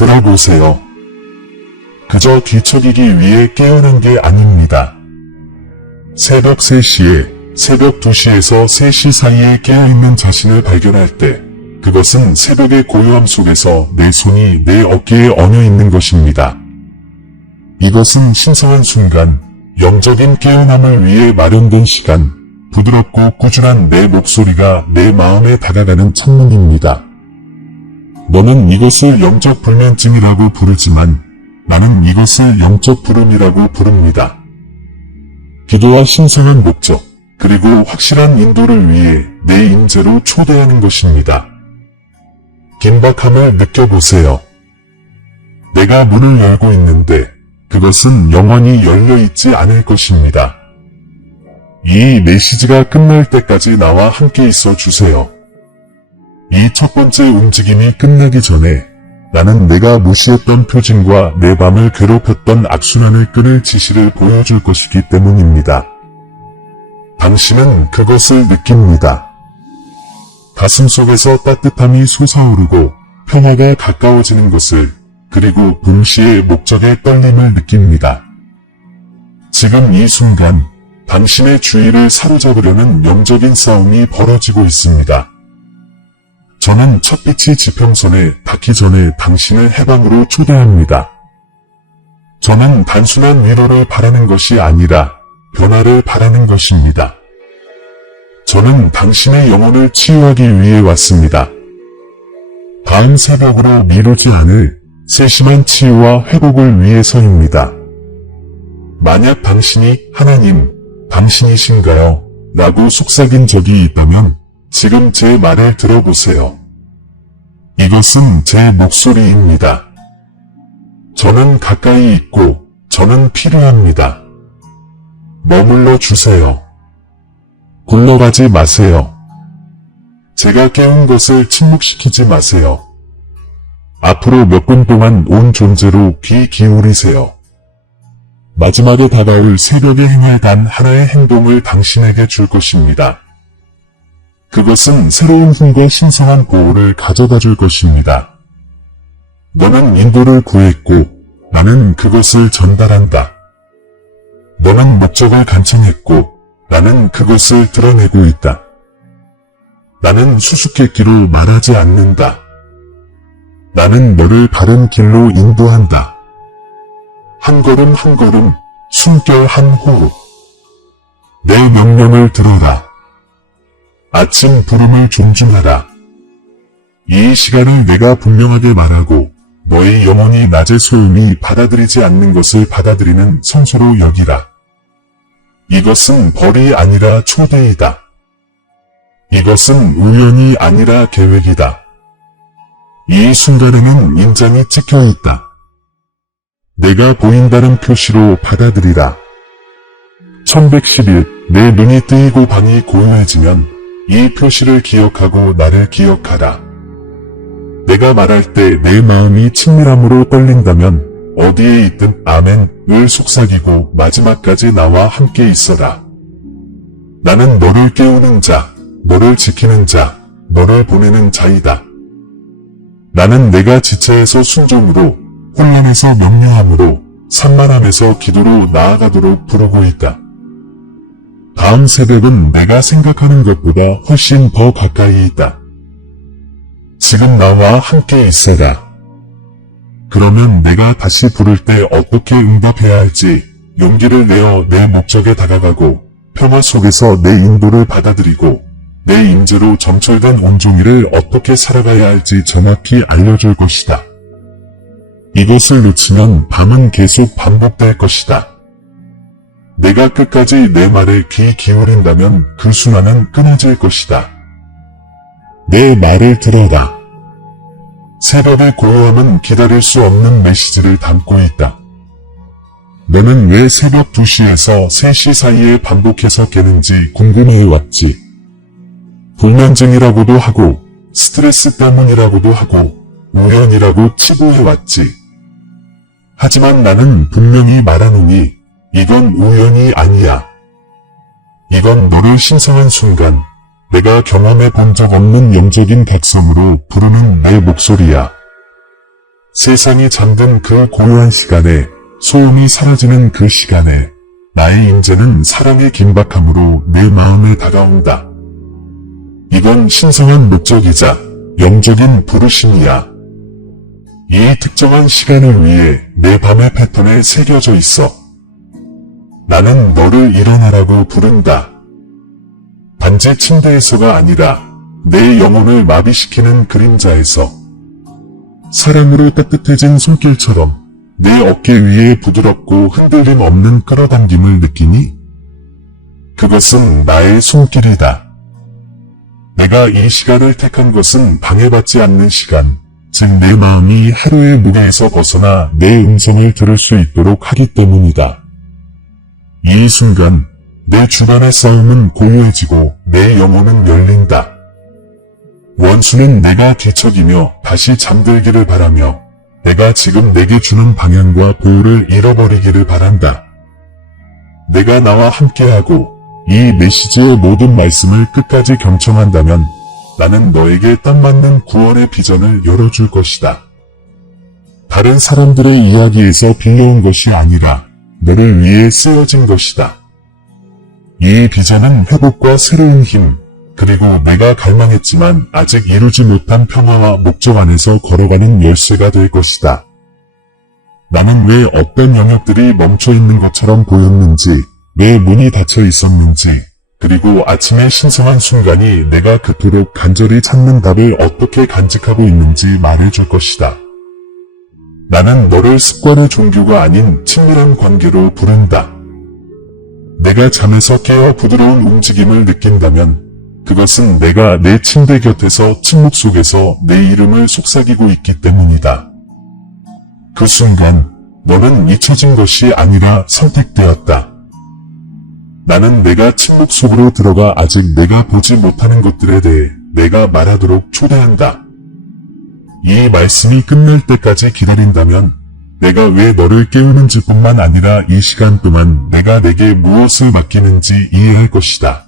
들어보세요. 그저 뒤척이기 위해 깨어난 게 아닙니다. 새벽 3시에, 새벽 2시에서 3시 사이에 깨어있는 자신을 발견할 때, 그것은 새벽의 고요함 속에서 내 손이 내 어깨에 얹어 있는 것입니다. 이것은 신성한 순간, 영적인 깨어남을 위해 마련된 시간, 부드럽고 꾸준한 내 목소리가 내 마음에 다가가는 창문입니다. 너는 이것을 영적 불면증이라고 부르지만 나는 이것을 영적 부름이라고 부릅니다. 기도와 신성한 목적, 그리고 확실한 인도를 위해 내 임재로 초대하는 것입니다. 긴박함을 느껴보세요. 내가 문을 열고 있는데 그것은 영원히 열려있지 않을 것입니다. 이 메시지가 끝날 때까지 나와 함께 있어 주세요. 이 첫 번째 움직임이 끝나기 전에 나는 내가 무시했던 표징과 내 밤을 괴롭혔던 악순환을 끊을 지시를 보여줄 것이기 때문입니다. 당신은 그것을 느낍니다. 가슴 속에서 따뜻함이 솟아오르고 평화가 가까워지는 것을, 그리고 동시에 목적의 떨림을 느낍니다. 지금 이 순간 당신의 주의를 사로잡으려는 영적인 싸움이 벌어지고 있습니다. 저는 첫빛이 지평선에 닿기 전에 당신을 해방으로 초대합니다. 저는 단순한 위로를 바라는 것이 아니라 변화를 바라는 것입니다. 저는 당신의 영혼을 치유하기 위해 왔습니다. 다음 새벽으로 미루지 않을 세심한 치유와 회복을 위해서입니다. 만약 당신이 하나님, 당신이신가요? 라고 속삭인 적이 있다면 지금 제 말을 들어보세요. 이것은 제 목소리입니다. 저는 가까이 있고 저는 필요합니다. 머물러 주세요. 굴러가지 마세요. 제가 깨운 것을 침묵시키지 마세요. 앞으로 몇 분 동안 온 존재로 귀 기울이세요. 마지막에 다가올 새벽의 행할 단 하나의 행동을 당신에게 줄 것입니다. 그것은 새로운 힘과 신성한 보호를 가져다 줄 것입니다. 너는 인도를 구했고 나는 그것을 전달한다. 너는 목적을 간청했고 나는 그것을 드러내고 있다. 나는 수수께끼로 말하지 않는다. 나는 너를 바른 길로 인도한다. 한 걸음 한 걸음, 숨결 한 호흡. 내 명령을 들어라. 아침 부름을 존중하라. 이 시간을 내가 분명하게 말하고 너의 영혼이 낮의 소음이 받아들이지 않는 것을 받아들이는 성소로 여기라. 이것은 벌이 아니라 초대이다. 이것은 우연이 아니라 계획이다. 이 순간에는 인장이 찍혀있다. 내가 보인다는 표시로 받아들이라. 1111, 내 눈이 뜨이고 방이 고요해지면 이 표시를 기억하고 나를 기억하라. 내가 말할 때 내 마음이 친밀함으로 떨린다면 어디에 있든 아멘을 속삭이고 마지막까지 나와 함께 있어라. 나는 너를 깨우는 자, 너를 지키는 자, 너를 보내는 자이다. 나는 내가 지체에서 순종으로, 혼란에서 명령함으로, 산만함에서 기도로 나아가도록 부르고 있다. 다음 새벽은 내가 생각하는 것보다 훨씬 더 가까이 있다. 지금 나와 함께 있어라. 그러면 내가 다시 부를 때 어떻게 응답해야 할지 용기를 내어 내 목적에 다가가고 평화 속에서 내 인도를 받아들이고 내 임재로 점철된 온종일을 어떻게 살아가야 할지 정확히 알려줄 것이다. 이것을 놓치면 밤은 계속 반복될 것이다. 내가 끝까지 내 말에 귀 기울인다면 그 순환은 끊어질 것이다. 내 말을 들어라. 새벽의 고요함은 기다릴 수 없는 메시지를 담고 있다. 너는 왜 새벽 2시에서 3시 사이에 반복해서 깨는지 궁금해왔지. 불면증이라고도 하고 스트레스 때문이라고도 하고 우연이라고 치부해왔지. 하지만 나는 분명히 말하노니 이건 우연이 아니야. 이건 너를 신성한 순간, 내가 경험해 본 적 없는 영적인 각성으로 부르는 내 목소리야. 세상이 잠든 그 고요한 시간에, 소음이 사라지는 그 시간에, 나의 임재는 사랑의 긴박함으로 내 마음에 다가온다. 이건 신성한 목적이자 영적인 부르심이야. 이 특정한 시간을 위해 내 밤의 패턴에 새겨져 있어. 나는 너를 일어나라고 부른다. 단지 침대에서가 아니라 내 영혼을 마비시키는 그림자에서. 사랑으로 따뜻해진 손길처럼 내 어깨 위에 부드럽고 흔들림 없는 끌어당김을 느끼니? 그것은 나의 손길이다. 내가 이 시간을 택한 것은 방해받지 않는 시간, 즉 내 마음이 하루의 무게에서 벗어나 내 음성을 들을 수 있도록 하기 때문이다. 이 순간 내 주변의 싸움은 고요해지고 내 영혼은 열린다. 원수는 내가 뒤척이며 다시 잠들기를 바라며 내가 지금 내게 주는 방향과 보호를 잃어버리기를 바란다. 내가 나와 함께하고 이 메시지의 모든 말씀을 끝까지 경청한다면 나는 너에게 딱 맞는 구원의 비전을 열어줄 것이다. 다른 사람들의 이야기에서 빌려온 것이 아니라 너를 위해 쓰여진 것이다. 이 비전은 회복과 새로운 힘, 그리고 내가 갈망했지만 아직 이루지 못한 평화와 목적 안에서 걸어가는 열쇠가 될 것이다. 나는 왜 어떤 영역들이 멈춰 있는 것처럼 보였는지, 왜 문이 닫혀 있었는지, 그리고 아침의 신성한 순간이 내가 그토록 간절히 찾는 답을 어떻게 간직하고 있는지 말해줄 것이다. 나는 너를 습관의 종교가 아닌 친밀한 관계로 부른다. 내가 잠에서 깨어 부드러운 움직임을 느낀다면 그것은 내가 내 침대 곁에서 침묵 속에서 내 이름을 속삭이고 있기 때문이다. 그 순간 너는 잊혀진 것이 아니라 선택되었다. 나는 내가 침묵 속으로 들어가 아직 내가 보지 못하는 것들에 대해 내가 말하도록 초대한다. 이 말씀이 끝날 때까지 기다린다면 내가 왜 너를 깨우는지 뿐만 아니라 이 시간 동안 내가 내게 무엇을 맡기는지 이해할 것이다.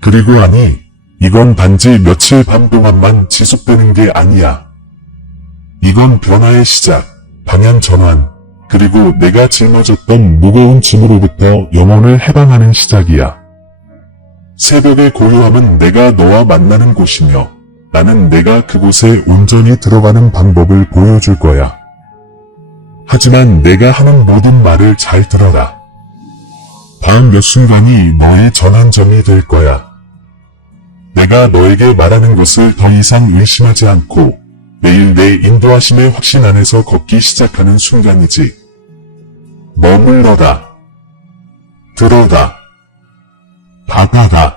그리고 아니, 이건 단지 며칠 밤 동안만 지속되는 게 아니야. 이건 변화의 시작, 방향 전환, 그리고 내가 짊어졌던 무거운 짐으로부터 영혼을 해방하는 시작이야. 새벽의 고요함은 내가 너와 만나는 곳이며 나는 내가 그곳에 온전히 들어가는 방법을 보여줄 거야. 하지만 내가 하는 모든 말을 잘 들어라. 다음 몇 순간이 너의 전환점이 될 거야. 내가 너에게 말하는 것을 더 이상 의심하지 않고 매일 내 인도하심의 확신 안에서 걷기 시작하는 순간이지. 머물러라. 들어라. 받아라.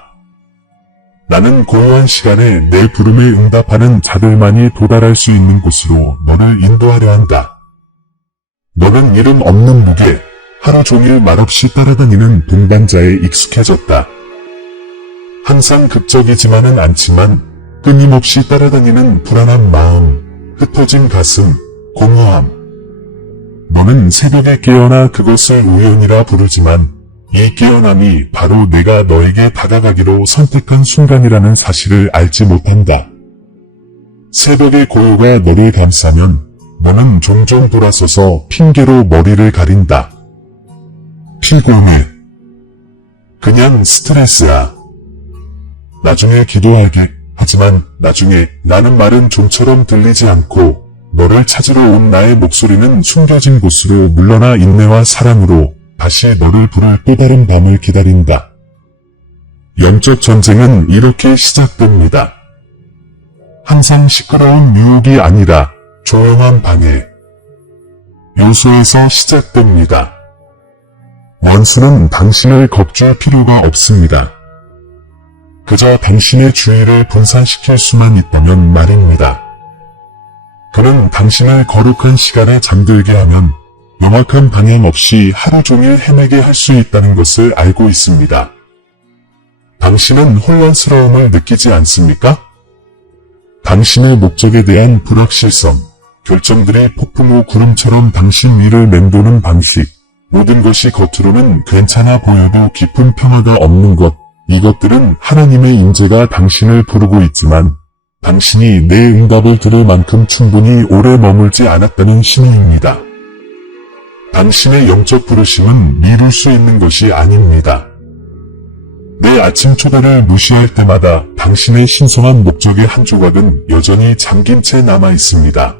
나는 고요한 시간에 내 부름에 응답하는 자들만이 도달할 수 있는 곳으로 너를 인도하려 한다. 너는 이름 없는 무게, 하루 종일 말없이 따라다니는 동반자에 익숙해졌다. 항상 극적이지만은 않지만 끊임없이 따라다니는 불안한 마음, 흩어진 가슴, 공허함. 너는 새벽에 깨어나 그것을 우연이라 부르지만 이 깨어남이 바로 내가 너에게 다가가기로 선택한 순간이라는 사실을 알지 못한다. 새벽의 고요가 너를 감싸면 너는 종종 돌아서서 핑계로 머리를 가린다. 피곤해. 그냥 스트레스야. 나중에 기도할게. 하지만 나중에 라는 말은 좀처럼 들리지 않고 너를 찾으러 온 나의 목소리는 숨겨진 곳으로 물러나 인내와 사랑으로 다시 너를 부를 또 다른 밤을 기다린다. 영적 전쟁은 이렇게 시작됩니다. 항상 시끄러운 유혹이 아니라 조용한 방해. 요소에서 시작됩니다. 원수는 당신을 겁줄 필요가 없습니다. 그저 당신의 주의를 분산시킬 수만 있다면 말입니다. 그는 당신을 거룩한 시간에 잠들게 하면 명확한 방향 없이 하루 종일 헤매게 할 수 있다는 것을 알고 있습니다. 당신은 혼란스러움을 느끼지 않습니까? 당신의 목적에 대한 불확실성, 결정들이 폭풍 후 구름처럼 당신 위를 맴도는 방식, 모든 것이 겉으로는 괜찮아 보여도 깊은 평화가 없는 것, 이것들은 하나님의 임재가 당신을 부르고 있지만 당신이 내 응답을 들을 만큼 충분히 오래 머물지 않았다는 신호입니다. 당신의 영적 부르심은 미룰 수 있는 것이 아닙니다. 내 아침 초대를 무시할 때마다 당신의 신성한 목적의 한 조각은 여전히 잠긴 채 남아 있습니다.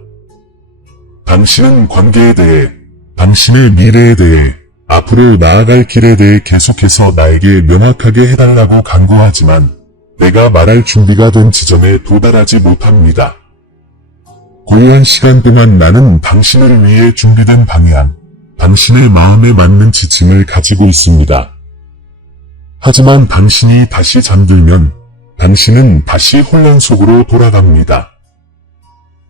당신은 관계에 대해, 당신의 미래에 대해, 앞으로 나아갈 길에 대해 계속해서 나에게 명확하게 해달라고 간구하지만 내가 말할 준비가 된 지점에 도달하지 못합니다. 고요한 시간 동안 나는 당신을 위해 준비된 방향, 당신의 마음에 맞는 지침을 가지고 있습니다. 하지만 당신이 다시 잠들면 당신은 다시 혼란 속으로 돌아갑니다.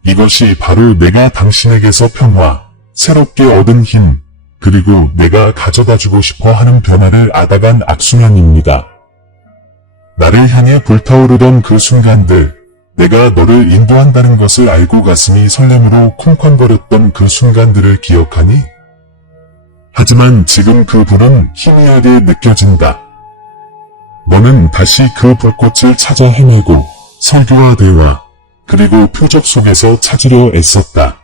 이것이 바로 내가 당신에게서 평화, 새롭게 얻은 힘, 그리고 내가 가져다주고 싶어 하는 변화를 앗아간 악순환입니다. 나를 향해 불타오르던 그 순간들, 내가 너를 인도한다는 것을 알고 가슴이 설렘으로 쿵쾅거렸던 그 순간들을 기억하니? 하지만 지금 그 불은 희미하게 느껴진다. 너는 다시 그 불꽃을 찾아 헤매고 설교와 대화, 그리고 표적 속에서 찾으려 애썼다.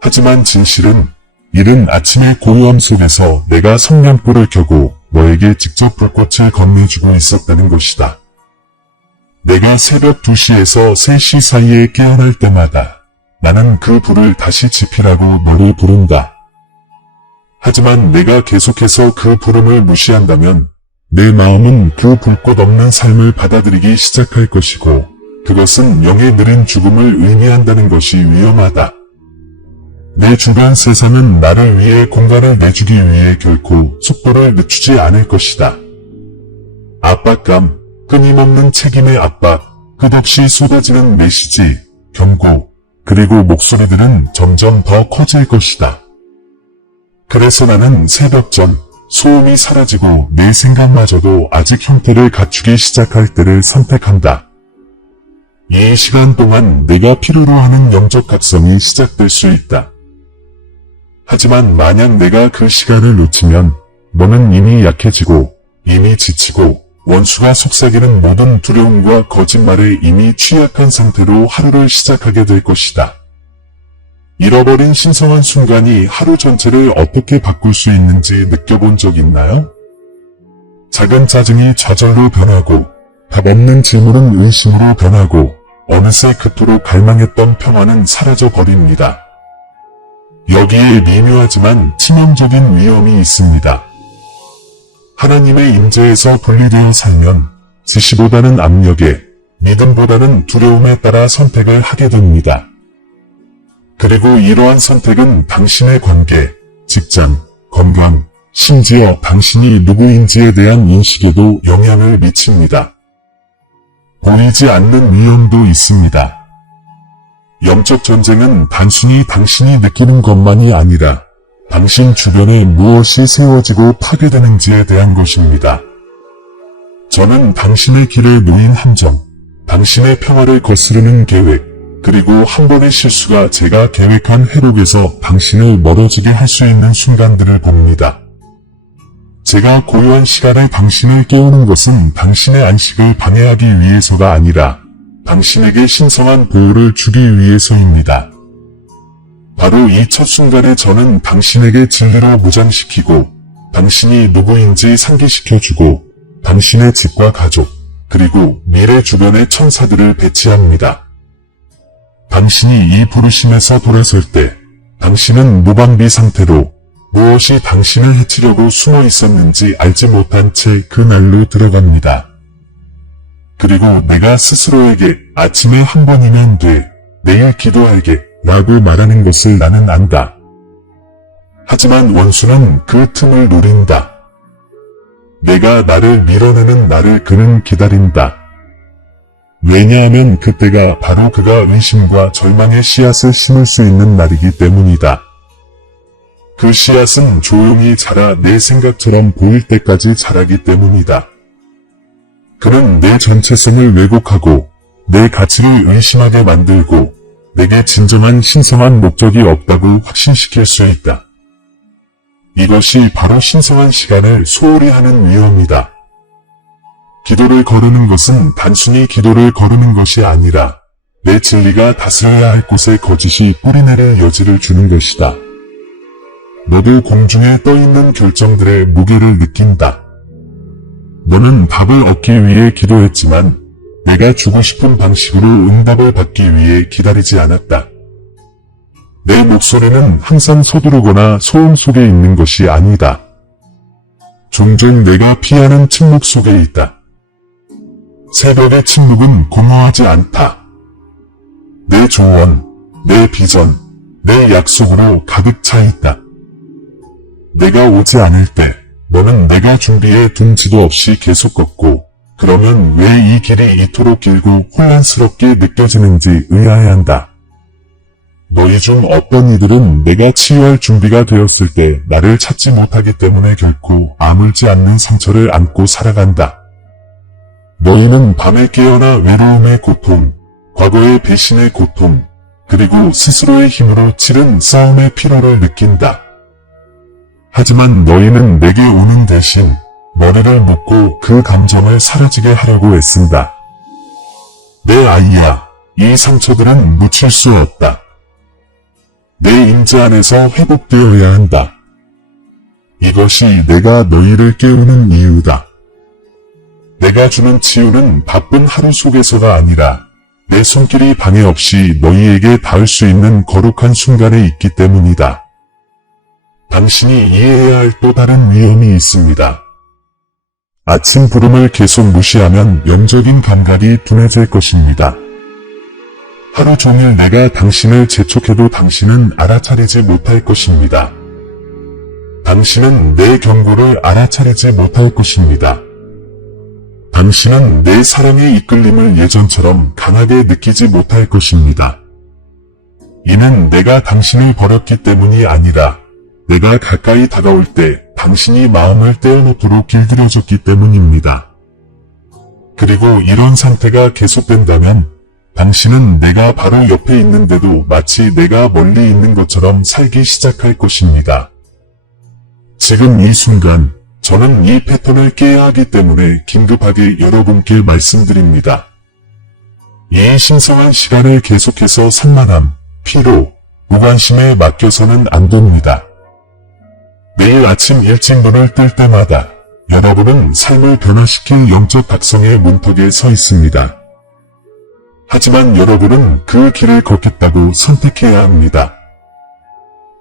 하지만 진실은 이른 아침의 고요함 속에서 내가 성냥불을 켜고 너에게 직접 불꽃을 건네주고 있었다는 것이다. 내가 새벽 2시에서 3시 사이에 깨어날 때마다 나는 그 불을 다시 지피라고 너를 부른다. 하지만 내가 계속해서 그 부름을 무시한다면 내 마음은 그 불꽃 없는 삶을 받아들이기 시작할 것이고 그것은 영의 느린 죽음을 의미한다는 것이 위험하다. 내 주변 세상은 나를 위해 공간을 내주기 위해 결코 속도를 늦추지 않을 것이다. 압박감, 끊임없는 책임의 압박, 끝없이 쏟아지는 메시지, 경고, 그리고 목소리들은 점점 더 커질 것이다. 그래서 나는 새벽 전 소음이 사라지고 내 생각마저도 아직 형태를 갖추기 시작할 때를 선택한다. 이 시간 동안 내가 필요로 하는 영적 각성이 시작될 수 있다. 하지만 만약 내가 그 시간을 놓치면 너는 이미 약해지고 이미 지치고 원수가 속삭이는 모든 두려움과 거짓말에 이미 취약한 상태로 하루를 시작하게 될 것이다. 잃어버린 신성한 순간이 하루 전체를 어떻게 바꿀 수 있는지 느껴본 적 있나요? 작은 짜증이 좌절로 변하고 답 없는 질문은 의심으로 변하고 어느새 그토록 갈망했던 평화는 사라져 버립니다. 여기에 미묘하지만 치명적인 위험이 있습니다. 하나님의 임재에서 분리되어 살면 지시보다는 압력에, 믿음보다는 두려움에 따라 선택을 하게 됩니다. 그리고 이러한 선택은 당신의 관계, 직장, 건강, 심지어 당신이 누구인지에 대한 인식에도 영향을 미칩니다. 보이지 않는 위험도 있습니다. 영적 전쟁은 단순히 당신이 느끼는 것만이 아니라 당신 주변에 무엇이 세워지고 파괴되는지에 대한 것입니다. 저는 당신의 길에 놓인 함정, 당신의 평화를 거스르는 계획, 그리고 한 번의 실수가 제가 계획한 회복에서 당신을 멀어지게 할 수 있는 순간들을 봅니다. 제가 고요한 시간에 당신을 깨우는 것은 당신의 안식을 방해하기 위해서가 아니라 당신에게 신성한 보호를 주기 위해서입니다. 바로 이 첫 순간에 저는 당신에게 진리로 무장시키고 당신이 누구인지 상기시켜주고 당신의 집과 가족, 그리고 미래 주변의 천사들을 배치합니다. 당신이 이 부르심에서 돌아설 때 당신은 무방비 상태로 무엇이 당신을 해치려고 숨어 있었는지 알지 못한 채 그 날로 들어갑니다. 그리고 내가 스스로에게 아침에 한 번이면 돼, 내일 기도할게 라고 말하는 것을 나는 안다. 하지만 원수는 그 틈을 노린다. 내가 나를 밀어내는 날을 그는 기다린다. 왜냐하면 그때가 바로 그가 의심과 절망의 씨앗을 심을 수 있는 날이기 때문이다. 그 씨앗은 조용히 자라 내 생각처럼 보일 때까지 자라기 때문이다. 그는 내 전체성을 왜곡하고 내 가치를 의심하게 만들고 내게 진정한 신성한 목적이 없다고 확신시킬 수 있다. 이것이 바로 신성한 시간을 소홀히 하는 위험이다. 기도를 거르는 것은 단순히 기도를 거르는 것이 아니라 내 진리가 다스려야 할 곳에 거짓이 뿌리내릴 여지를 주는 것이다. 너도 공중에 떠있는 결정들의 무게를 느낀다. 너는 답을 얻기 위해 기도했지만 내가 주고 싶은 방식으로 응답을 받기 위해 기다리지 않았다. 내 목소리는 항상 서두르거나 소음 속에 있는 것이 아니다. 종종 내가 피하는 침묵 속에 있다. 새벽의 침묵은 공허하지 않다. 내 조언, 내 비전, 내 약속으로 가득 차 있다. 내가 오지 않을 때 너는 내가 준비해 둔 지도 없이 계속 걷고 그러면 왜 이 길이 이토록 길고 혼란스럽게 느껴지는지 의아해한다. 너희 중 어떤 이들은 내가 치유할 준비가 되었을 때 나를 찾지 못하기 때문에 결코 아물지 않는 상처를 안고 살아간다. 너희는 밤에 깨어나 외로움의 고통, 과거의 배신의 고통, 그리고 스스로의 힘으로 치른 싸움의 피로를 느낀다. 하지만 너희는 내게 오는 대신 머리를 묶고 그 감정을 사라지게 하려고 애쓴다. 내 아이야, 이 상처들은 묻힐 수 없다. 내 임재 안에서 회복되어야 한다. 이것이 내가 너희를 깨우는 이유다. 내가 주는 치유는 바쁜 하루 속에서가 아니라 내 손길이 방해 없이 너희에게 닿을 수 있는 거룩한 순간에 있기 때문이다. 당신이 이해해야 할 또 다른 위험이 있습니다. 아침 부름을 계속 무시하면 영적인 감각이 둔해질 것입니다. 하루 종일 내가 당신을 재촉해도 당신은 알아차리지 못할 것입니다. 당신은 내 경고를 알아차리지 못할 것입니다. 당신은 내 사랑의 이끌림을 예전처럼 강하게 느끼지 못할 것입니다. 이는 내가 당신을 버렸기 때문이 아니라 내가 가까이 다가올 때 당신이 마음을 떼어놓도록 길들여졌기 때문입니다. 그리고 이런 상태가 계속된다면 당신은 내가 바로 옆에 있는데도 마치 내가 멀리 있는 것처럼 살기 시작할 것입니다. 지금 이 순간 저는 이 패턴을 깨야 하기 때문에 긴급하게 여러분께 말씀드립니다. 이 신성한 시간을 계속해서 산만함, 피로, 무관심에 맡겨서는 안 됩니다. 매일 아침 일찍 눈을 뜰 때마다 여러분은 삶을 변화시킬 영적 각성의 문턱에 서 있습니다. 하지만 여러분은 그 길을 걷겠다고 선택해야 합니다.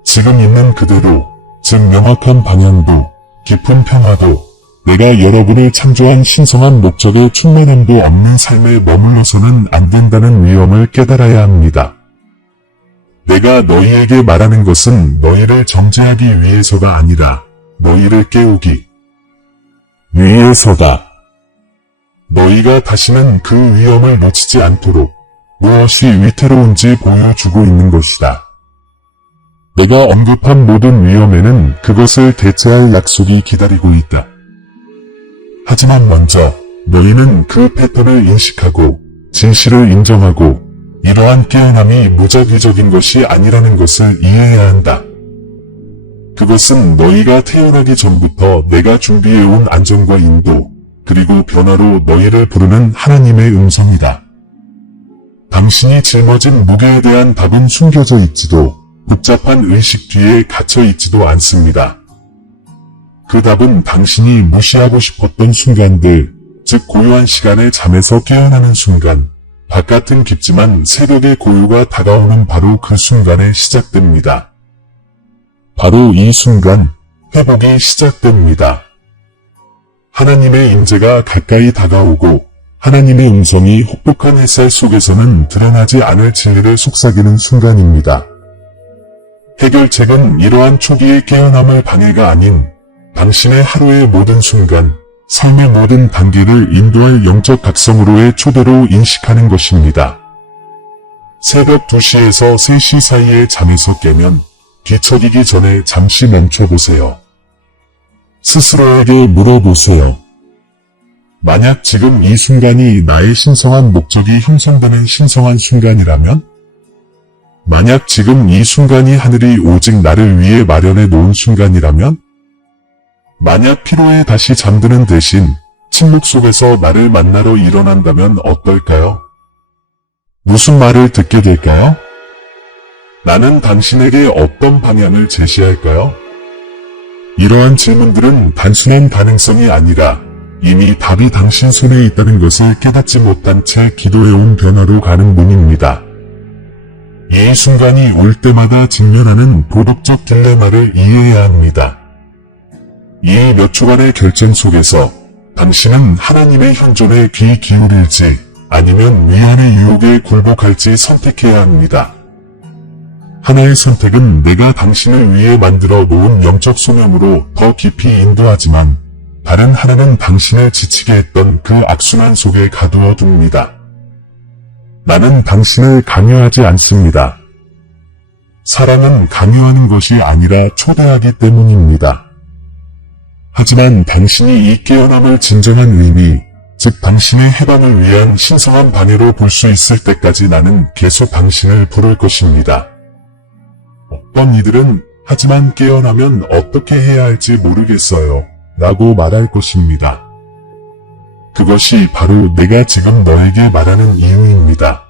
지금 있는 그대로, 즉 명확한 방향도, 깊은 평화도, 내가 여러분을 창조한 신성한 목적의 충만함도 없는 삶에 머물러서는 안 된다는 위험을 깨달아야 합니다. 내가 너희에게 말하는 것은 너희를 정죄하기 위해서가 아니라 너희를 깨우기 위해서다. 너희가 다시는 그 위험을 놓치지 않도록 무엇이 위태로운지 보여주고 있는 것이다. 내가 언급한 모든 위험에는 그것을 대체할 약속이 기다리고 있다. 하지만 먼저 너희는 그 패턴을 인식하고 진실을 인정하고 이러한 깨어남이 무작위적인 것이 아니라는 것을 이해해야 한다. 그것은 너희가 태어나기 전부터 내가 준비해온 안정과 인도, 그리고 변화로 너희를 부르는 하나님의 음성이다. 당신이 짊어진 무게에 대한 답은 숨겨져 있지도 복잡한 의식 뒤에 갇혀 있지도 않습니다. 그 답은 당신이 무시하고 싶었던 순간들, 즉 고요한 시간에 잠에서 깨어나는 순간, 밤 같은 깊지만 새벽의 고요가 다가오는 바로 그 순간에 시작됩니다. 바로 이 순간, 회복이 시작됩니다. 하나님의 임재가 가까이 다가오고 하나님의 음성이 혹독한 햇살 속에서는 드러나지 않을 진리를 속삭이는 순간입니다. 해결책은 이러한 초기의 깨어남을 방해가 아닌 당신의 하루의 모든 순간, 삶의 모든 단계를 인도할 영적 각성으로의 초대로 인식하는 것입니다. 새벽 2시에서 3시 사이에 잠에서 깨면 뒤척이기 전에 잠시 멈춰보세요. 스스로에게 물어보세요. 만약 지금 이 순간이 나의 신성한 목적이 형성되는 신성한 순간이라면? 만약 지금 이 순간이 하늘이 오직 나를 위해 마련해 놓은 순간이라면? 만약 피로에 다시 잠드는 대신 침묵 속에서 나를 만나러 일어난다면 어떨까요? 무슨 말을 듣게 될까요? 나는 당신에게 어떤 방향을 제시할까요? 이러한 질문들은 단순한 가능성이 아니라 이미 답이 당신 손에 있다는 것을 깨닫지 못한 채 기도해온 변화로 가는 문입니다. 이 순간이 올 때마다 직면하는 도덕적 딜레마를 이해해야 합니다. 이 몇 초간의 결정 속에서 당신은 하나님의 현존에 귀 기울일지 아니면 위안의 유혹에 굴복할지 선택해야 합니다. 하나의 선택은 내가 당신을 위해 만들어 놓은 영적 소명으로 더 깊이 인도하지만 다른 하나는 당신을 지치게 했던 그 악순환 속에 가두어 둡니다. 나는 당신을 강요하지 않습니다. 사랑은 강요하는 것이 아니라 초대하기 때문입니다. 하지만 당신이 이 깨어남을 진정한 의미, 즉 당신의 해방을 위한 신성한 방해로 볼 수 있을 때까지 나는 계속 당신을 부를 것입니다. 어떤 이들은 하지만 깨어나면 어떻게 해야 할지 모르겠어요 라고 말할 것입니다. 그것이 바로 내가 지금 너에게 말하는 이유입니다.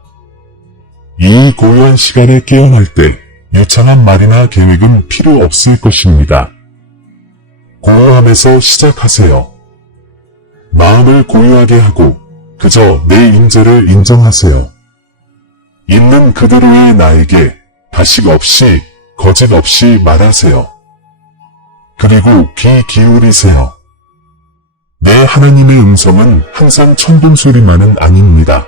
이 고요한 시간에 깨어날 때 유창한 말이나 계획은 필요 없을 것입니다. 고요함에서 시작하세요. 마음을 고요하게 하고 그저 내 임재를 인정하세요. 있는 그대로의 나에게 가식 없이 거짓 없이 말하세요. 그리고 귀 기울이세요. 내 하나님의 음성은 항상 천둥 소리만은 아닙니다.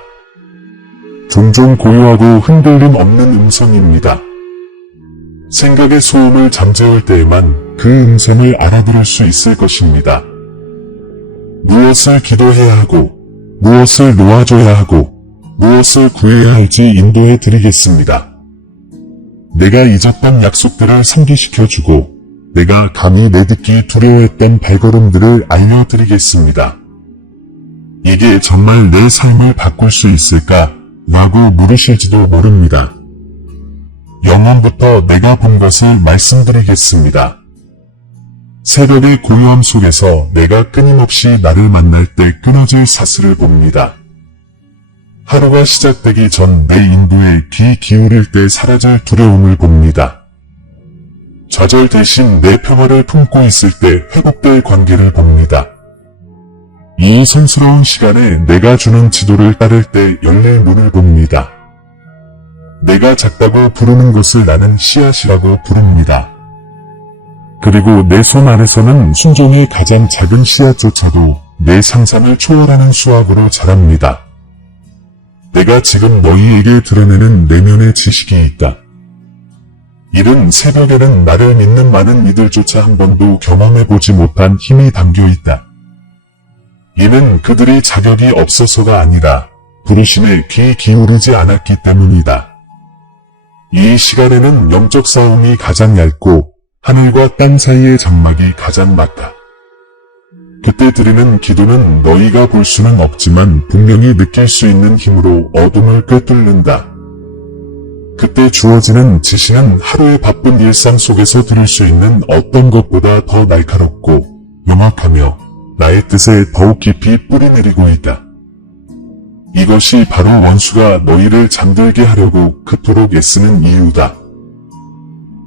종종 고요하고 흔들림 없는 음성입니다. 생각의 소음을 잠재울 때에만 그 음성을 알아들을 수 있을 것입니다. 무엇을 기도해야 하고, 무엇을 놓아줘야 하고, 무엇을 구해야 할지 인도해 드리겠습니다. 내가 잊었던 약속들을 상기시켜주고, 내가 감히 내딛기 두려워했던 발걸음들을 알려드리겠습니다. 이게 정말 내 삶을 바꿀 수 있을까? 라고 물으실지도 모릅니다. 영원부터 내가 본 것을 말씀드리겠습니다. 새벽의 고요함 속에서 내가 끊임없이 나를 만날 때 끊어질 사슬을 봅니다. 하루가 시작되기 전 내 인도에 귀 기울일 때 사라질 두려움을 봅니다. 좌절 대신 내 평화를 품고 있을 때 회복될 관계를 봅니다. 이 성스러운 시간에 내가 주는 지도를 따를 때 열릴 문을 봅니다. 내가 작다고 부르는 것을 나는 씨앗이라고 부릅니다. 그리고 내 손 안에서는 순종의 가장 작은 씨앗조차도 내 상상을 초월하는 수확으로 자랍니다. 내가 지금 너희에게 드러내는 내면의 지식이 있다. 이른 새벽에는 나를 믿는 많은 이들조차 한 번도 경험해보지 못한 힘이 담겨 있다. 이는 그들이 자격이 없어서가 아니라 부르심에 귀 기울이지 않았기 때문이다. 이 시간에는 영적 싸움이 가장 얇고 하늘과 땅 사이의 장막이 가장 낮다. 그때 드리는 기도는 너희가 볼 수는 없지만 분명히 느낄 수 있는 힘으로 어둠을 꿰뚫는다. 그때 주어지는 지시는 하루의 바쁜 일상 속에서 들을 수 있는 어떤 것보다 더 날카롭고 명확하며 나의 뜻에 더욱 깊이 뿌리내리고 있다. 이것이 바로 원수가 너희를 잠들게 하려고 그토록 애쓰는 이유다.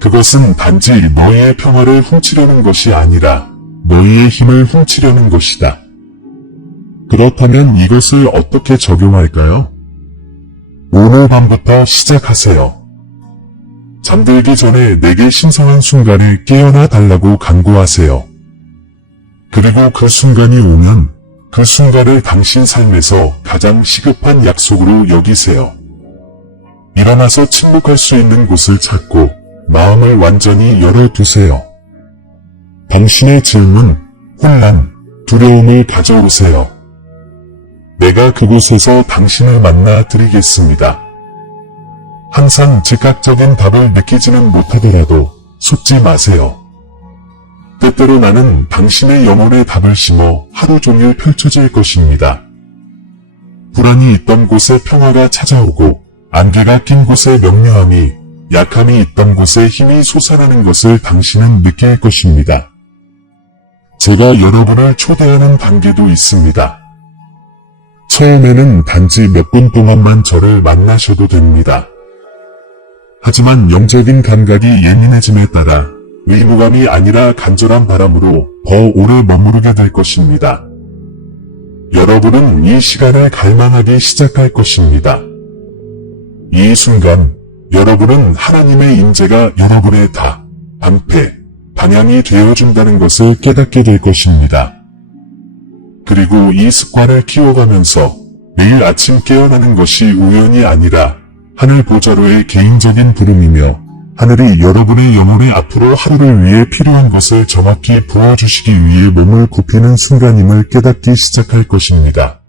그것은 단지 너희의 평화를 훔치려는 것이 아니라 너희의 힘을 훔치려는 것이다. 그렇다면 이것을 어떻게 적용할까요? 오늘 밤부터 시작하세요. 잠들기 전에 내게 신성한 순간에 깨어나 달라고 간구하세요. 그리고 그 순간이 오면 그 순간을 당신 삶에서 가장 시급한 약속으로 여기세요. 일어나서 침묵할 수 있는 곳을 찾고 마음을 완전히 열어두세요. 당신의 질문, 혼란, 두려움을 가져오세요. 내가 그곳에서 당신을 만나 드리겠습니다. 항상 즉각적인 답을 느끼지는 못하더라도 속지 마세요. 때때로 나는 당신의 영혼에 답을 심어 하루 종일 펼쳐질 것입니다. 불안이 있던 곳에 평화가 찾아오고 안개가 낀 곳에 명료함이, 약함이 있던 곳에 힘이 솟아나는 것을 당신은 느낄 것입니다. 제가 여러분을 초대하는 단계도 있습니다. 처음에는 단지 몇 분 동안만 저를 만나셔도 됩니다. 하지만 영적인 감각이 예민해짐에 따라 의무감이 아니라 간절한 바람으로 더 오래 머무르게 될 것입니다. 여러분은 이 시간을 갈망하기 시작할 것입니다. 이 순간 여러분은 하나님의 임재가 여러분의 방향이 되어준다는 것을 깨닫게 될 것입니다. 그리고 이 습관을 키워가면서 매일 아침 깨어나는 것이 우연이 아니라 하늘 보좌로의 개인적인 부름이며 하늘이 여러분의 영혼의 앞으로 하루를 위해 필요한 것을 정확히 부어주시기 위해 몸을 굽히는 순간임을 깨닫기 시작할 것입니다.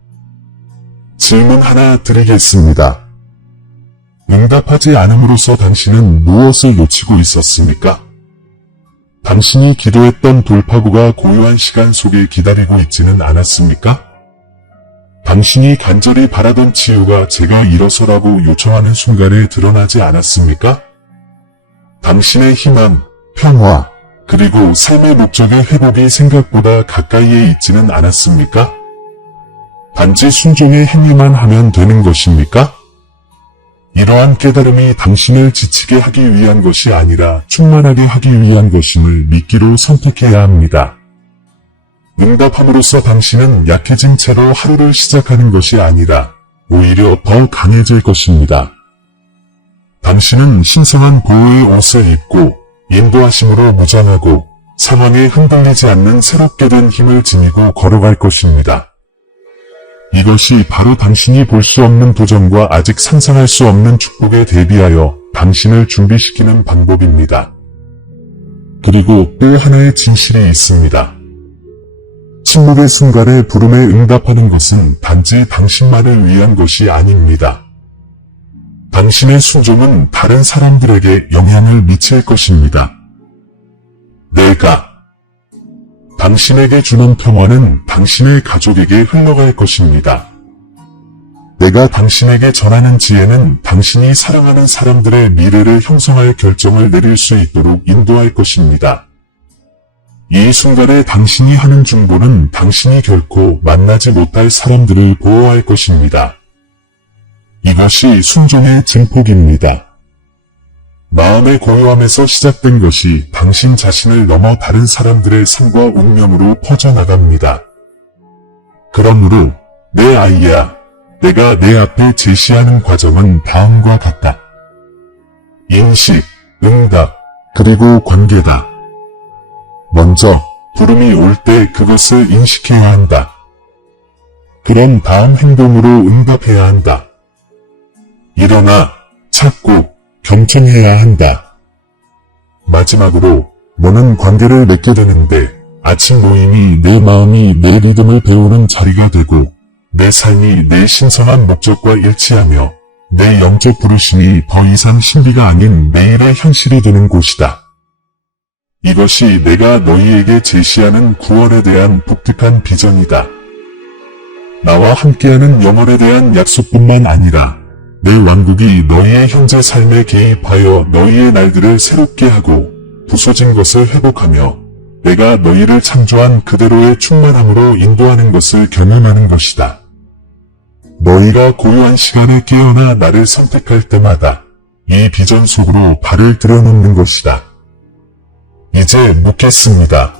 질문 하나 드리겠습니다. 응답하지 않음으로써 당신은 무엇을 놓치고 있었습니까? 당신이 기도했던 돌파구가 고요한 시간 속에 기다리고 있지는 않았습니까? 당신이 간절히 바라던 치유가 제가 일어서라고 요청하는 순간에 드러나지 않았습니까? 당신의 희망, 평화, 그리고 삶의 목적의 회복이 생각보다 가까이에 있지는 않았습니까? 단지 순종의 행위만 하면 되는 것입니까? 이러한 깨달음이 당신을 지치게 하기 위한 것이 아니라 충만하게 하기 위한 것임을 믿기로 선택해야 합니다. 응답함으로써 당신은 약해진 채로 하루를 시작하는 것이 아니라 오히려 더 강해질 것입니다. 당신은 신성한 보호의 옷을 입고 인도하심으로 무장하고 상황에 흔들리지 않는 새롭게 된 힘을 지니고 걸어갈 것입니다. 이것이 바로 당신이 볼 수 없는 도전과 아직 상상할 수 없는 축복에 대비하여 당신을 준비시키는 방법입니다. 그리고 또 하나의 진실이 있습니다. 침묵의 순간에 부름에 응답하는 것은 단지 당신만을 위한 것이 아닙니다. 당신의 순종은 다른 사람들에게 영향을 미칠 것입니다. 내가 당신에게 주는 평화는 당신의 가족에게 흘러갈 것입니다. 내가 당신에게 전하는 지혜는 당신이 사랑하는 사람들의 미래를 형성할 결정을 내릴 수 있도록 인도할 것입니다. 이 순간에 당신이 하는 중보는 당신이 결코 만나지 못할 사람들을 보호할 것입니다. 이것이 순종의 증폭입니다. 마음의 고요함에서 시작된 것이 당신 자신을 넘어 다른 사람들의 삶과 운명으로 퍼져나갑니다. 그러므로 내 아이야, 내가 내 앞에 제시하는 과정은 다음과 같다. 인식, 응답, 그리고 관계다. 먼저 부름이 올 때 그것을 인식해야 한다. 그런 다음 행동으로 응답해야 한다. 일어나, 찾고, 경청해야 한다. 마지막으로 너는 관계를 맺게 되는데 아침 모임이 내 마음이 내 리듬을 배우는 자리가 되고 내 삶이 내 신성한 목적과 일치하며 내 영적 부르심이 더 이상 신비가 아닌 매일의 현실이 되는 곳이다. 이것이 내가 너희에게 제시하는 구원에 대한 독특한 비전이다. 나와 함께하는 영원에 대한 약속뿐만 아니라 내 왕국이 너희의 현재 삶에 개입하여 너희의 날들을 새롭게 하고 부서진 것을 회복하며 내가 너희를 창조한 그대로의 충만함으로 인도하는 것을 경험하는 것이다. 너희가 고요한 시간에 깨어나 나를 선택할 때마다 이 비전 속으로 발을 들여놓는 것이다. 이제 묻겠습니다.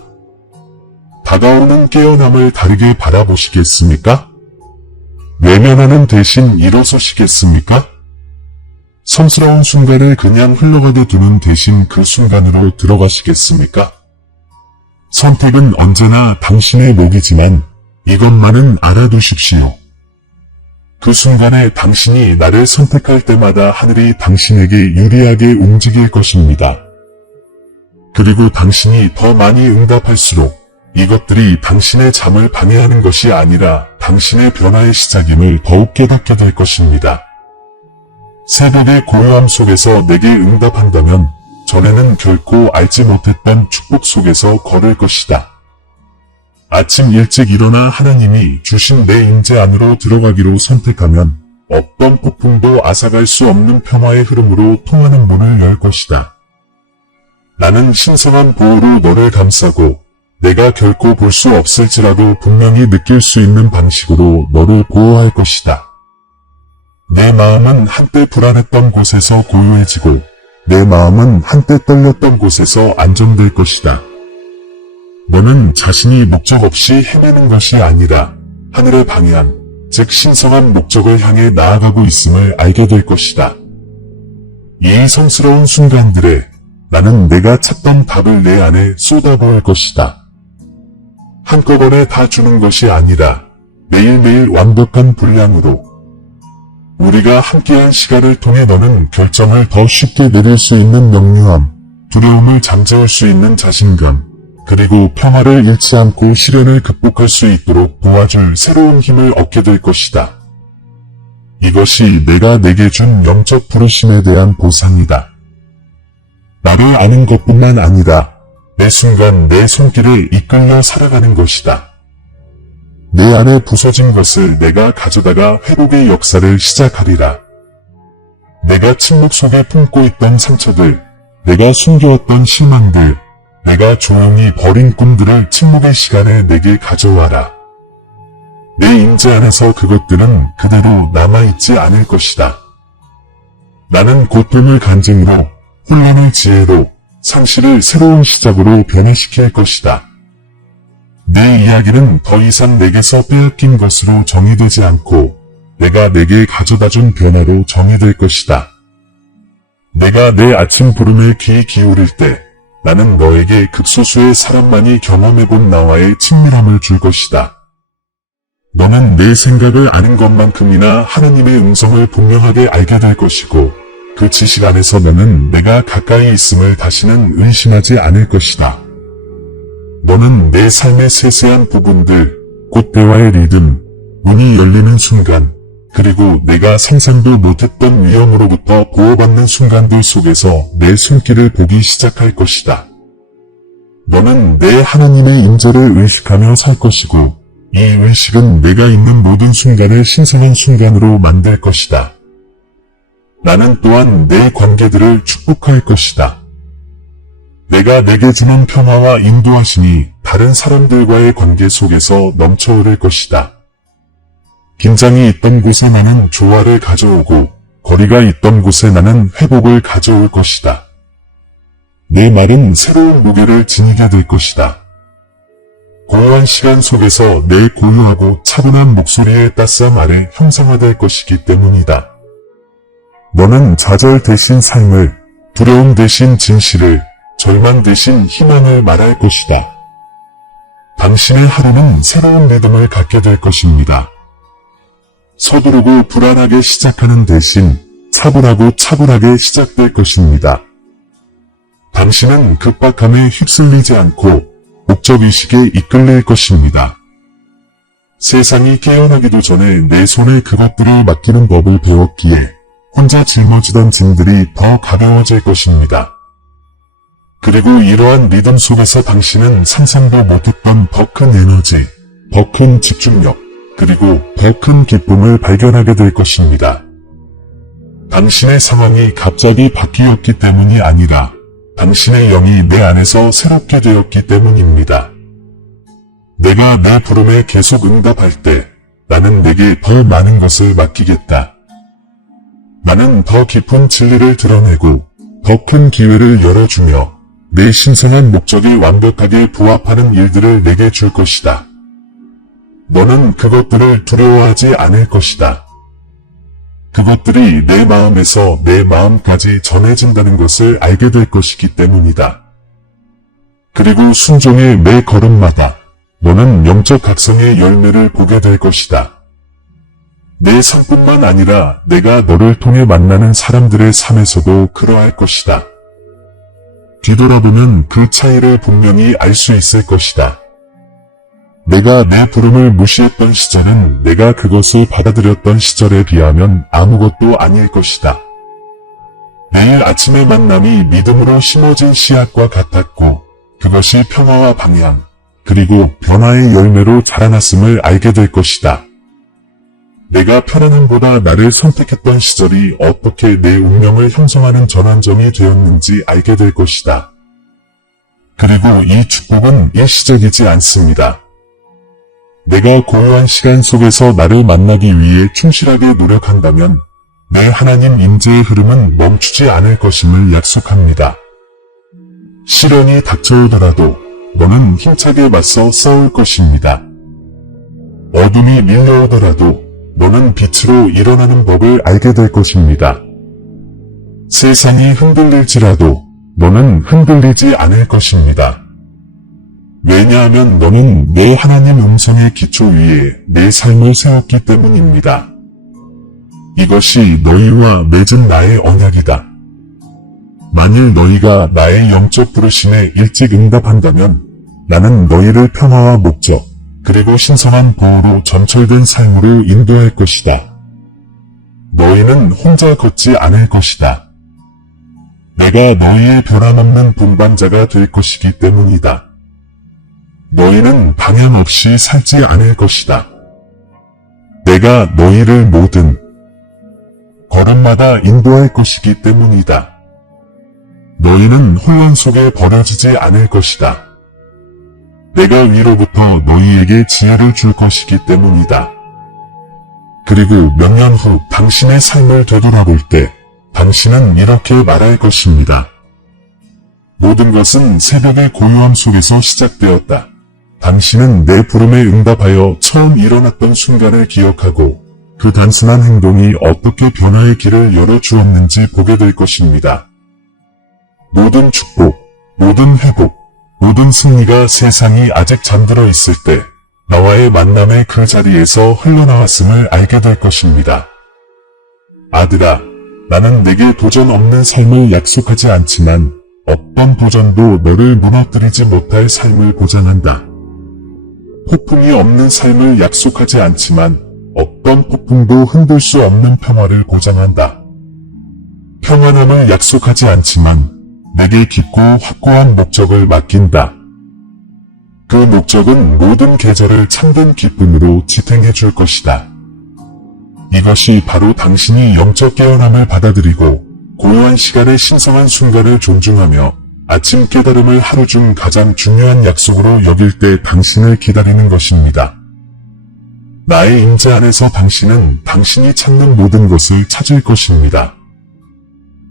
다가오는 깨어남을 다르게 바라보시겠습니까? 외면하는 대신 일어서시겠습니까? 성스러운 순간을 그냥 흘러가게 두는 대신 그 순간으로 들어가시겠습니까? 선택은 언제나 당신의 몫이지만 이것만은 알아두십시오. 그 순간에 당신이 나를 선택할 때마다 하늘이 당신에게 유리하게 움직일 것입니다. 그리고 당신이 더 많이 응답할수록 이것들이 당신의 잠을 방해하는 것이 아니라 당신의 변화의 시작임을 더욱 깨닫게 될 것입니다. 새벽의 고요함 속에서 내게 응답한다면 전에는 결코 알지 못했던 축복 속에서 걸을 것이다. 아침 일찍 일어나 하나님이 주신 내 임재 안으로 들어가기로 선택하면 어떤 폭풍도 앗아갈 수 없는 평화의 흐름으로 통하는 문을 열 것이다. 나는 신성한 보호로 너를 감싸고 내가 결코 볼 수 없을지라도 분명히 느낄 수 있는 방식으로 너를 보호할 것이다. 내 마음은 한때 불안했던 곳에서 고요해지고 내 마음은 한때 떨렸던 곳에서 안정될 것이다. 너는 자신이 목적 없이 헤매는 것이 아니라 하늘의 방향, 즉 신성한 목적을 향해 나아가고 있음을 알게 될 것이다. 이 성스러운 순간들에 나는 내가 찾던 답을 내 안에 쏟아부을 것이다. 한꺼번에 다 주는 것이 아니라 매일매일 완벽한 분량으로 우리가 함께한 시간을 통해 너는 결정을 더 쉽게 내릴 수 있는 명료함, 두려움을 잠재울 수 있는 자신감, 그리고 평화를 잃지 않고 시련을 극복할 수 있도록 도와줄 새로운 힘을 얻게 될 것이다. 이것이 내가 내게 준 영적 부르심에 대한 보상이다. 나를 아는 것뿐만 아니라 매 순간 내 손길에 이끌려 살아가는 것이다. 내 안에 부서진 것을 내가 가져다가 회복의 역사를 시작하리라. 내가 침묵 속에 품고 있던 상처들, 내가 숨겨왔던 실망들, 내가 조용히 버린 꿈들을 침묵의 시간에 내게 가져와라. 내 임재 안에서 그것들은 그대로 남아있지 않을 것이다. 나는 고통을 간증으로, 혼란을 지혜로, 상실을 새로운 시작으로 변화시킬 것이다. 내 이야기는 더 이상 내게서 빼앗긴 것으로 정의되지 않고 내가 내게 가져다준 변화로 정의될 것이다. 내가 내 아침 부름에 귀 기울일 때 나는 너에게 극소수의 사람만이 경험해본 나와의 친밀함을 줄 것이다. 너는 내 생각을 아는 것만큼이나 하느님의 음성을 분명하게 알게 될 것이고 그 지식 안에서 너는 내가 가까이 있음을 다시는 의심하지 않을 것이다. 너는 내 삶의 세세한 부분들, 곧 대화의 리듬, 문이 열리는 순간, 그리고 내가 상상도 못했던 위험으로부터 보호받는 순간들 속에서 내 손길을 보기 시작할 것이다. 너는 내 하나님의 임재를 의식하며 살 것이고, 이 의식은 내가 있는 모든 순간을 신성한 순간으로 만들 것이다. 나는 또한 내 관계들을 축복할 것이다. 내가 내게 주는 평화와 인도하심이 다른 사람들과의 관계 속에서 넘쳐흐를 것이다. 긴장이 있던 곳에 나는 조화를 가져오고 거리가 있던 곳에 나는 회복을 가져올 것이다. 내 말은 새로운 무게를 지니게 될 것이다. 고요한 시간 속에서 내 고요하고 차분한 목소리의 따스함 아래 형상화될 것이기 때문이다. 너는 좌절 대신 삶을, 두려움 대신 진실을, 절망 대신 희망을 말할 것이다. 당신의 하루는 새로운 리듬을 갖게 될 것입니다. 서두르고 불안하게 시작하는 대신 차분하게 시작될 것입니다. 당신은 급박함에 휩쓸리지 않고 목적의식에 이끌릴 것입니다. 세상이 깨어나기도 전에 내 손에 그것들을 맡기는 법을 배웠기에 혼자 짊어지던 짐들이 더 가벼워질 것입니다. 그리고 이러한 리듬 속에서 당신은 상상도 못했던 더 큰 에너지, 더 큰 집중력, 그리고 더 큰 기쁨을 발견하게 될 것입니다. 당신의 상황이 갑자기 바뀌었기 때문이 아니라 당신의 영이 내 안에서 새롭게 되었기 때문입니다. 내가 내 부름에 계속 응답할 때 나는 내게 더 많은 것을 맡기겠다. 나는 더 깊은 진리를 드러내고 더 큰 기회를 열어주며 내 신성한 목적에 완벽하게 부합하는 일들을 내게 줄 것이다. 너는 그것들을 두려워하지 않을 것이다. 그것들이 내 마음에서 내 마음까지 전해진다는 것을 알게 될 것이기 때문이다. 그리고 순종의 매 걸음마다 너는 영적 각성의 열매를 보게 될 것이다. 내 삶뿐만 아니라 내가 너를 통해 만나는 사람들의 삶에서도 그러할 것이다. 뒤돌아보면 그 차이를 분명히 알 수 있을 것이다. 내가 내 부름을 무시했던 시절은 내가 그것을 받아들였던 시절에 비하면 아무것도 아닐 것이다. 내일 아침의 만남이 믿음으로 심어진 씨앗과 같았고 그것이 평화와 방향, 그리고 변화의 열매로 자라났음을 알게 될 것이다. 내가 편안함보다 나를 선택했던 시절이 어떻게 내 운명을 형성하는 전환점이 되었는지 알게 될 것이다. 그리고 이 축복은 일시적이지 않습니다. 내가 고요한 시간 속에서 나를 만나기 위해 충실하게 노력한다면 내 하나님 임재의 흐름은 멈추지 않을 것임을 약속합니다. 시련이 닥쳐오더라도 너는 힘차게 맞서 싸울 것입니다. 어둠이 밀려오더라도 너는 빛으로 일어나는 법을 알게 될 것입니다. 세상이 흔들릴지라도 너는 흔들리지 않을 것입니다. 왜냐하면 너는 내 하나님 음성의 기초 위에 내 삶을 세웠기 때문입니다. 이것이 너희와 맺은 나의 언약이다. 만일 너희가 나의 영적 부르심에 일찍 응답한다면 나는 너희를 평화와 목적, 그리고 신성한 보호로 점철된 삶으로 인도할 것이다. 너희는 혼자 걷지 않을 것이다. 내가 너희의 변함없는 분반자가 될 것이기 때문이다. 너희는 방향 없이 살지 않을 것이다. 내가 너희를 모든 걸음마다 인도할 것이기 때문이다. 너희는 혼란 속에 버려지지 않을 것이다. 내가 위로부터 너희에게 지혜를 줄 것이기 때문이다. 그리고 몇 년 후 당신의 삶을 되돌아볼 때 당신은 이렇게 말할 것입니다. 모든 것은 새벽의 고요함 속에서 시작되었다. 당신은 내 부름에 응답하여 처음 일어났던 순간을 기억하고 그 단순한 행동이 어떻게 변화의 길을 열어주었는지 보게 될 것입니다. 모든 축복, 모든 회복, 모든 승리가 세상이 아직 잠들어 있을 때 나와의 만남의 그 자리에서 흘러나왔음을 알게 될 것입니다. 아들아, 나는 내게 도전 없는 삶을 약속하지 않지만 어떤 도전도 너를 무너뜨리지 못할 삶을 보장한다. 폭풍이 없는 삶을 약속하지 않지만 어떤 폭풍도 흔들 수 없는 평화를 보장한다. 평안함을 약속하지 않지만 내게 깊고 확고한 목적을 맡긴다. 그 목적은 모든 계절을 참된 기쁨으로 지탱해 줄 것이다. 이것이 바로 당신이 영적 깨어남을 받아들이고 고요한 시간의 신성한 순간을 존중하며 아침 깨달음을 하루 중 가장 중요한 약속으로 여길 때 당신을 기다리는 것입니다. 나의 임재 안에서 당신은 당신이 찾는 모든 것을 찾을 것입니다.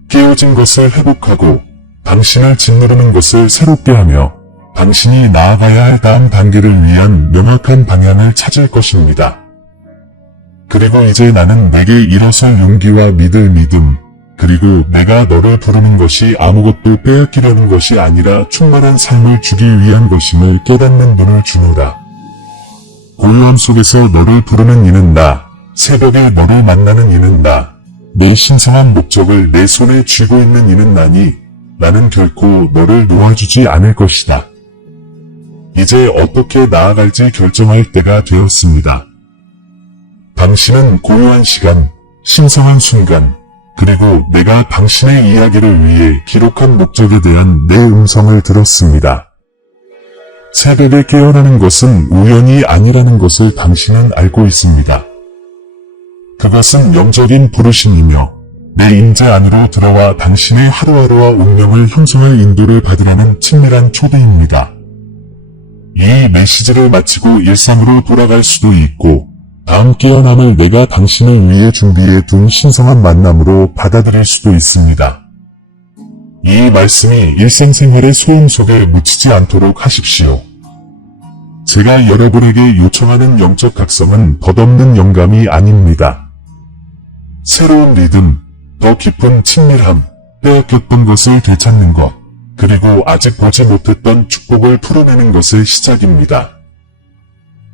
깨어진 것을 회복하고 당신을 짓누르는 것을 새롭게 하며 당신이 나아가야 할 다음 단계를 위한 명확한 방향을 찾을 것입니다. 그리고 이제 나는 내게 일어설 용기와 믿을 믿음, 그리고 내가 너를 부르는 것이 아무것도 빼앗기려는 것이 아니라 충만한 삶을 주기 위한 것임을 깨닫는 눈을 주노라. 고요함 속에서 너를 부르는 이는 나, 새벽에 너를 만나는 이는 나, 내 신성한 목적을 내 손에 쥐고 있는 이는 나니 나는 결코 너를 놓아주지 않을 것이다. 이제 어떻게 나아갈지 결정할 때가 되었습니다. 당신은 고요한 시간, 신성한 순간, 그리고 내가 당신의 이야기를 위해 기록한 목적에 대한 내 음성을 들었습니다. 새벽에 깨어나는 것은 우연이 아니라는 것을 당신은 알고 있습니다. 그것은 영적인 부르심이며 내 임재 안으로 들어와 당신의 하루하루와 운명을 형성할 인도를 받으라는 친밀한 초대입니다. 이 메시지를 마치고 일상으로 돌아갈 수도 있고 다음 깨어남을 내가 당신을 위해 준비해 둔 신성한 만남으로 받아들일 수도 있습니다. 이 말씀이 일상생활의 소음 속에 묻히지 않도록 하십시오. 제가 여러분에게 요청하는 영적 각성은 덧없는 영감이 아닙니다. 새로운 리듬, 더 깊은 친밀함, 빼앗겼던 것을 되찾는 것, 그리고 아직 보지 못했던 축복을 풀어내는 것의 시작입니다.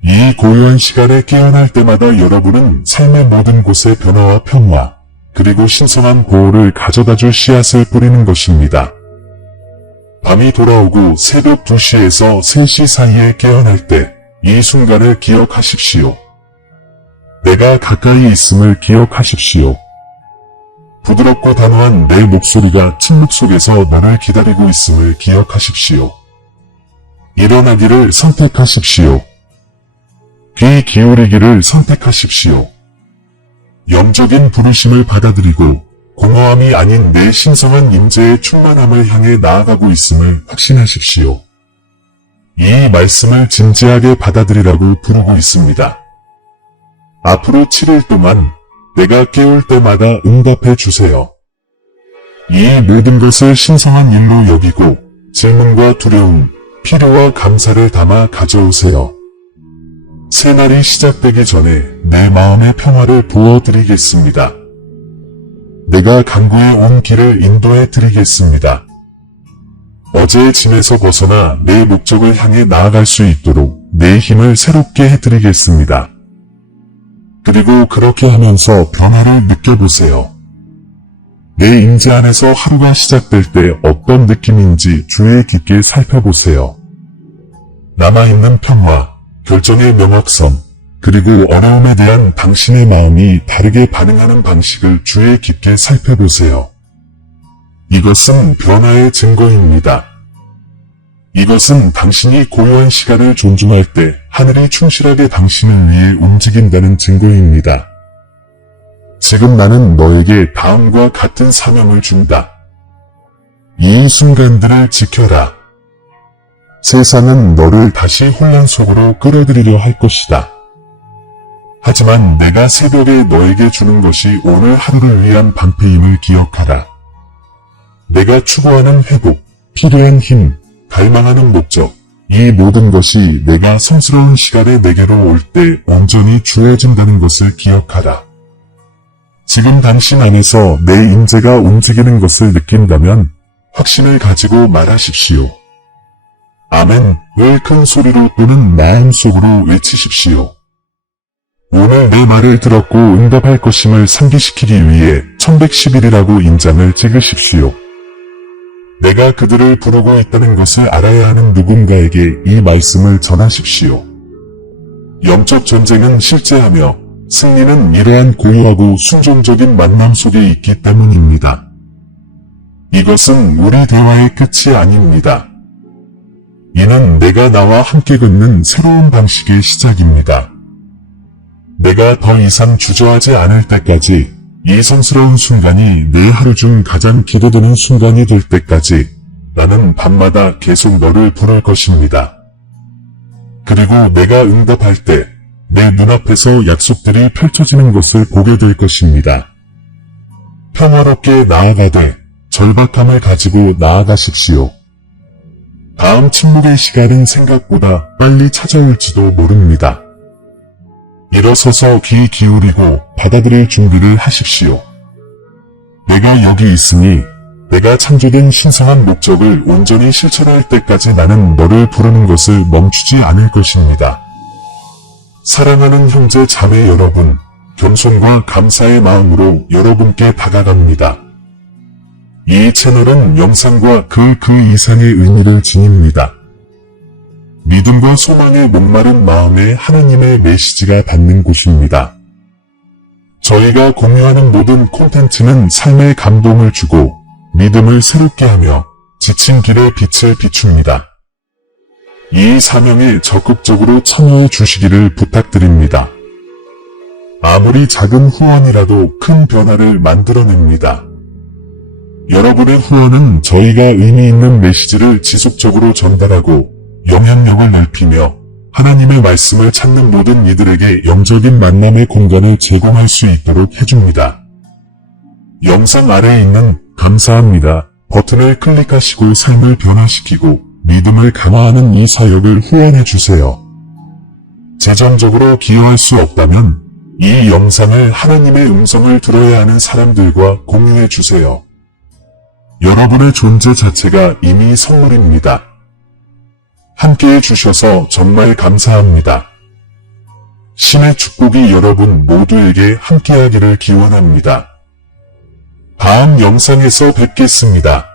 이 고요한 시간에 깨어날 때마다 여러분은 삶의 모든 곳에 변화와 평화, 그리고 신성한 보호를 가져다줄 씨앗을 뿌리는 것입니다. 밤이 돌아오고 새벽 2시에서 3시 사이에 깨어날 때 이 순간을 기억하십시오. 내가 가까이 있음을 기억하십시오. 부드럽고 단호한 내 목소리가 침묵 속에서 너를 기다리고 있음을 기억하십시오. 일어나기를 선택하십시오. 귀 기울이기를 선택하십시오. 영적인 부르심을 받아들이고 공허함이 아닌 내 신성한 임재의 충만함을 향해 나아가고 있음을 확신하십시오. 이 말씀을 진지하게 받아들이라고 부르고 있습니다. 앞으로 7일 동안 내가 깨울 때마다 응답해 주세요. 이 모든 것을 신성한 일로 여기고 질문과 두려움, 필요와 감사를 담아 가져오세요. 새날이 시작되기 전에 내 마음의 평화를 부어드리겠습니다. 내가 강구해 온 길을 인도해 드리겠습니다. 어제의 짐에서 벗어나 내 목적을 향해 나아갈 수 있도록 내 힘을 새롭게 해드리겠습니다. 그리고 그렇게 하면서 변화를 느껴보세요. 내 임재 안에서 하루가 시작될 때 어떤 느낌인지 주의 깊게 살펴보세요. 남아있는 평화, 결정의 명확성, 그리고 어려움에 대한 당신의 마음이 다르게 반응하는 방식을 주의 깊게 살펴보세요. 이것은 변화의 증거입니다. 이것은 당신이 고요한 시간을 존중할 때 하늘이 충실하게 당신을 위해 움직인다는 증거입니다. 지금 나는 너에게 다음과 같은 사명을 준다. 이 순간들을 지켜라. 세상은 너를 다시 혼란 속으로 끌어들이려 할 것이다. 하지만 내가 새벽에 너에게 주는 것이 오늘 하루를 위한 방패임을 기억하라. 내가 추구하는 회복, 필요한 힘, 갈망하는 목적, 이 모든 것이 내가 성스러운 시간에 내게로 올 때 온전히 주어진다는 것을 기억하라. 지금 당신 안에서 내 임재가 움직이는 것을 느낀다면 확신을 가지고 말하십시오. 아멘을 큰 소리로 또는 마음속으로 외치십시오. 오늘 내 말을 들었고 응답할 것임을 상기시키기 위해 1111이라고 인장을 찍으십시오. 내가 그들을 부르고 있다는 것을 알아야 하는 누군가에게 이 말씀을 전하십시오. 영적 전쟁은 실제하며 승리는 이러한 고요하고 순종적인 만남 속에 있기 때문입니다. 이것은 우리 대화의 끝이 아닙니다. 이는 내가 나와 함께 걷는 새로운 방식의 시작입니다. 내가 더 이상 주저하지 않을 때까지 이 성스러운 순간이 내 하루 중 가장 기대되는 순간이 될 때까지 나는 밤마다 계속 너를 부를 것입니다. 그리고 내가 응답할 때 내 눈앞에서 약속들이 펼쳐지는 것을 보게 될 것입니다. 평화롭게 나아가되 절박함을 가지고 나아가십시오. 다음 침묵의 시간은 생각보다 빨리 찾아올지도 모릅니다. 일어서서 귀 기울이고 받아들일 준비를 하십시오. 내가 여기 있으니 내가 창조된 신성한 목적을 온전히 실천할 때까지 나는 너를 부르는 것을 멈추지 않을 것입니다. 사랑하는 형제 자매 여러분, 겸손과 감사의 마음으로 여러분께 다가갑니다. 이 채널은 영상과 그 이상의 의미를 지닙니다. 믿음과 소망의 목마른 마음에 하나님의 메시지가 닿는 곳입니다. 저희가 공유하는 모든 콘텐츠는 삶의 감동을 주고 믿음을 새롭게 하며 지친 길에 빛을 비춥니다. 이 사명에 적극적으로 참여해 주시기를 부탁드립니다. 아무리 작은 후원이라도 큰 변화를 만들어냅니다. 여러분의 후원은 저희가 의미 있는 메시지를 지속적으로 전달하고 영향력을 넓히며 하나님의 말씀을 찾는 모든 이들에게 영적인 만남의 공간을 제공할 수 있도록 해줍니다. 영상 아래에 있는 감사합니다 버튼을 클릭하시고 삶을 변화시키고 믿음을 강화하는 이 사역을 후원해 주세요. 재정적으로 기여할 수 없다면 이 영상을 하나님의 음성을 들어야 하는 사람들과 공유해 주세요. 여러분의 존재 자체가 이미 선물입니다. 함께해 주셔서 정말 감사합니다. 신의 축복이 여러분 모두에게 함께하기를 기원합니다. 다음 영상에서 뵙겠습니다.